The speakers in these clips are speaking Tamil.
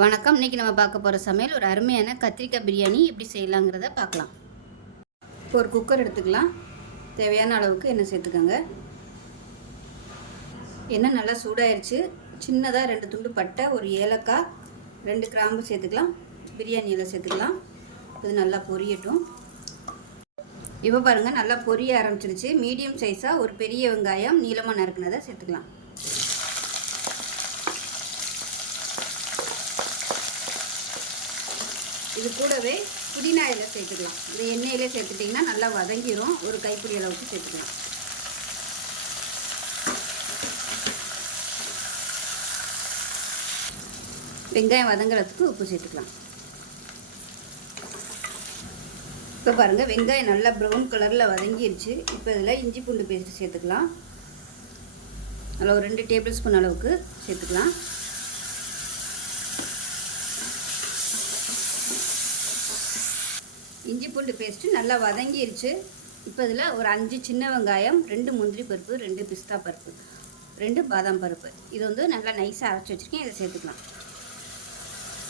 வணக்கம். இன்றைக்கி நம்ம பார்க்க போகிற சமையல் ஒரு அருமையான கத்திரிக்காய் பிரியாணி எப்படி செய்யலாங்கிறத பார்க்கலாம். இப்போ ஒரு குக்கர் எடுத்துக்கலாம். தேவையான அளவுக்கு எண்ணெய் சேர்த்துக்கோங்க. எண்ணெய் நல்லா சூடாயிருச்சு. சின்னதாக 2 துண்டு பட்டை, ஒரு ஏலக்காய், 2 கிராம்பு சேர்த்துக்கலாம். பிரியாணி இலை சேர்த்துக்கலாம். இது நல்லா பொரியட்டும். இப்போ பாருங்கள், நல்லா பொரிய ஆரம்பிச்சிருச்சு. மீடியம் சைஸாக ஒரு பெரிய வெங்காயம் நீளமாக நறுக்குனதை சேர்த்துக்கலாம். இது கூடவே புதினா இலை சேர்த்துக்கலாம். இந்த எண்ணெயிலே சேர்த்துட்டிங்கன்னா நல்லா வதங்கிடும். ஒரு கைப்பிடி அளவுக்கு சேர்த்துக்கலாம். வெங்காயம் வதங்குறதுக்கு உப்பு சேர்த்துக்கலாம். இப்போ பாருங்கள், வெங்காயம் நல்லா ப்ரௌன் கலரில் வதங்கிருச்சு. இப்போ இதில் இஞ்சி பூண்டு பேஸ்ட்டு சேர்த்துக்கலாம். அதில் ஒரு 2 டேபிள் ஸ்பூன் அளவுக்கு சேர்த்துக்கலாம். இஞ்சி பூண்டு பேஸ்ட்டு நல்லா வதங்கிருச்சு. இப்போ இதில் ஒரு 5 சின்ன வெங்காயம், 2 முந்திரி பருப்பு, 2 பிஸ்தா பருப்பு, 2 பாதாம் பருப்பு, இது வந்து நல்லா நைஸாக அரைச்சி வச்சுருக்கேன். இதை சேர்த்துக்கலாம்.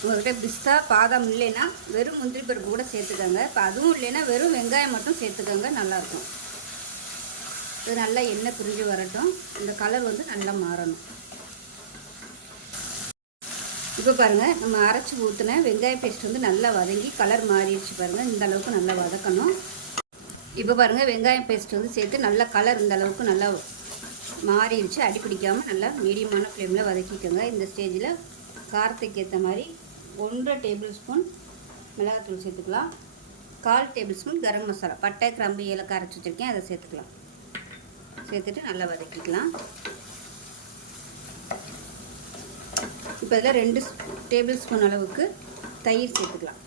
உங்கள்கிட்ட பிஸ்தா பாதாம் இல்லைன்னா வெறும் முந்திரி பருப்பு கூட சேர்த்துக்கோங்க. இப்போ அதுவும் இல்லைன்னா வெறும் வெங்காயம் மட்டும் சேர்த்துக்கோங்க, நல்லாயிருக்கும். இது நல்லா எண்ணெய் பிரிஞ்சு வரட்டும். இந்த கலர் வந்து நல்லா மாறணும். இப்போ பாருங்கள், நம்ம அரைச்சி ஊற்றின வெங்காய பேஸ்ட் வந்து நல்லா வதங்கி கலர் மாறிடுச்சு. பாருங்கள், இந்த அளவுக்கு நல்லா வதக்கணும். இப்போ பாருங்கள், வெங்காயம் பேஸ்ட் வந்து சேர்த்து நல்லா கலர் இந்த அளவுக்கு நல்லா மாறிடுச்சு. அடிப்பிடிக்காமல் நல்லா மீடியமான ஃப்ளேமில் வதக்கிக்கோங்க. இந்த ஸ்டேஜில் காரத்துக்கு ஏற்ற மாதிரி 1.5 டேபிள் ஸ்பூன் மிளகாத்தூள் சேர்த்துக்கலாம். 1/4 டேபிள் ஸ்பூன் கரம் மசாலா, பட்டை கிராம்பு ஏலக்காய் அரைச்சி வச்சுருக்கேன், அதை சேர்த்துக்கலாம். சேர்த்துட்டு நல்லா வதக்கிக்கலாம். இப்போ இதில் 2 டேபிள் ஸ்பூன் அளவுக்கு தயிர் சேர்த்துக்கலாம்.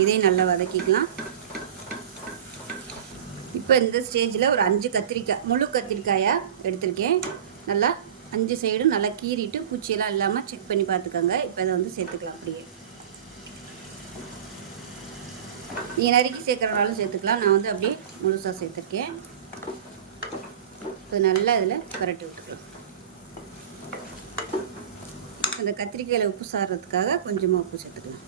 இதையும் நல்லா வதக்கிக்கலாம். இப்போ இந்த ஸ்டேஜில் ஒரு 5 கத்திரிக்காய், முழு கத்திரிக்காயாக எடுத்திருக்கேன். நல்லா 5 சைடும் நல்லா கீறிட்டு பூச்சியெல்லாம் இல்லாமல் செக் பண்ணி பார்த்துக்கோங்க. இப்போ அதை வந்து சேர்த்துக்கலாம். அப்படியே நீங்கள் நறுக்கி சேர்க்குறனாலும் சேர்த்துக்கலாம். நான் வந்து அப்படியே முழுசாக சேர்த்துருக்கேன். இப்போ நல்லா இதில் பரட்டி விட்டுக்கலாம். அந்த கத்திரிக்காயில் உப்பு சாடுறதுக்காக கொஞ்சமாக உப்பு சேர்த்துக்கலாம்.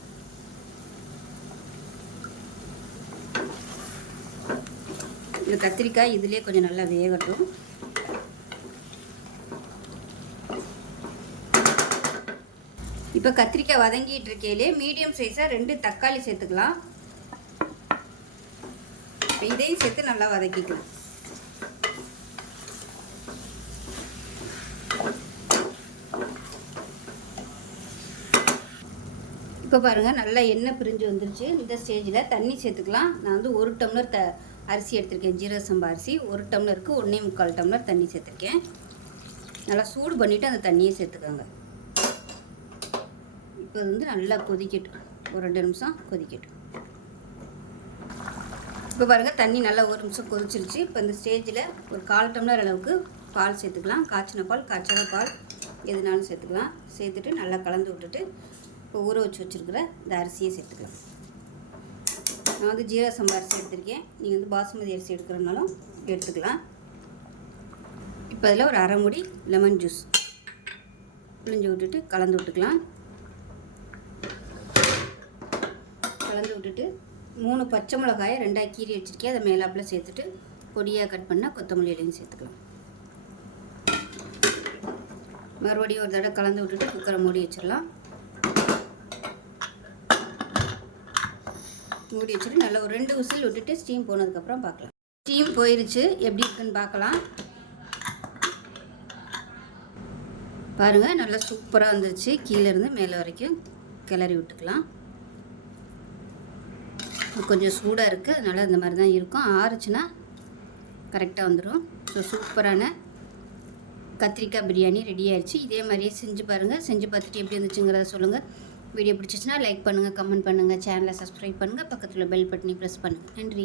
இந்த கத்திரிக்காய் இதிலே கொஞ்சம் நல்லா வேகட்டும். இப்போ கத்திரிக்காய் வதங்கிட்டு இருக்கையிலே மீடியம் சைஸாக 2 தக்காளி சேர்த்துக்கலாம். இதையும் சேர்த்து நல்லா வதக்கிக்கலாம். இப்போ பாருங்கள், நல்லா எண்ணெய் பிரிஞ்சு வந்துருச்சு. இந்த ஸ்டேஜில் தண்ணி சேர்த்துக்கலாம். நான் வந்து 1 டம்ளர் அரிசி எடுத்திருக்கேன், ஜீரக சம்பா அரிசி. 1 டம்ளருக்கு 1.25 டம்ளர் தண்ணி சேர்த்துருக்கேன். நல்லா சூடு பண்ணிவிட்டு அந்த தண்ணியை சேர்த்துக்கோங்க. இப்போ வந்து நல்லா கொதிக்கட்டும். ஒரு 2 நிமிஷம் கொதிக்கட்டும். இப்போ பாருங்கள், தண்ணி நல்லா 1 நிமிஷம் கொதிச்சிருச்சு. இப்போ இந்த ஸ்டேஜில் ஒரு 1/4 டம்ளர் அளவுக்கு பால் சேர்த்துக்கலாம். காய்ச்சின பால், காய்ச்சல பால் எதுனாலும் சேர்த்துக்கலாம். சேர்த்துட்டு நல்லா கலந்து விட்டுட்டு இப்போ ஊற வச்சுருக்கிற இந்த அரிசியை சேர்த்துக்கலாம். நான் வந்து ஜீரக சம்பா அரிசி எடுத்திருக்கேன். நீங்கள் வந்து பாசுமதி அரிசி எடுக்கிறனாலும் எடுத்துக்கலாம். இப்போ அதில் ஒரு 1/2 மூடி லெமன் ஜூஸ் பிழிஞ்சு விட்டுட்டு கலந்து விட்டுக்கலாம். கலந்து விட்டுட்டு 3 பச்சை மிளகாயை 2ஆக கீறி வச்சுருக்கேன், அதை மேலாப்பில் சேர்த்துட்டு பொடியாக கட் பண்ணால் கொத்தமல்லி இலையும் சேர்த்துக்கலாம். மறுபடியும் ஒரு தடவை கலந்து விட்டுட்டு குக்கரை மூடி வச்சிடலாம். மூடி வச்சுட்டு நல்லா ஒரு 2 விசில் விட்டுட்டு ஸ்டீம் போனதுக்கப்புறம் பார்க்கலாம். ஸ்டீம் போயிடுச்சு, எப்படி இருக்குன்னு பார்க்கலாம். பாருங்கள், நல்லா சூப்பராக வந்துருச்சு. கீழேருந்து மேலே வரைக்கும் கிளறி விட்டுக்கலாம். கொஞ்சம் சூடாக இருக்குது, அதனால் இந்த மாதிரி தான் இருக்கும். ஆறுச்சுன்னா கரெக்டாக வந்துடும். ஸோ சூப்பரான கத்திரிக்காய் பிரியாணி ரெடி ஆயிடுச்சு. இதே மாதிரியே செஞ்சு பாருங்கள். செஞ்சு பார்த்துட்டு எப்படி இருந்துச்சுங்கிறத சொல்லுங்கள். வீடியோ பிடிச்சிச்சுன்னா லைக் பண்ணுங்கள், கமெண்ட் பண்ணுங்கள், சேனலை சப்ஸ்கிரைப் பண்ணுங்கள், பக்கத்தில் பெல் பட்டனை ப்ரெஸ் பண்ணுங்கள். நன்றி.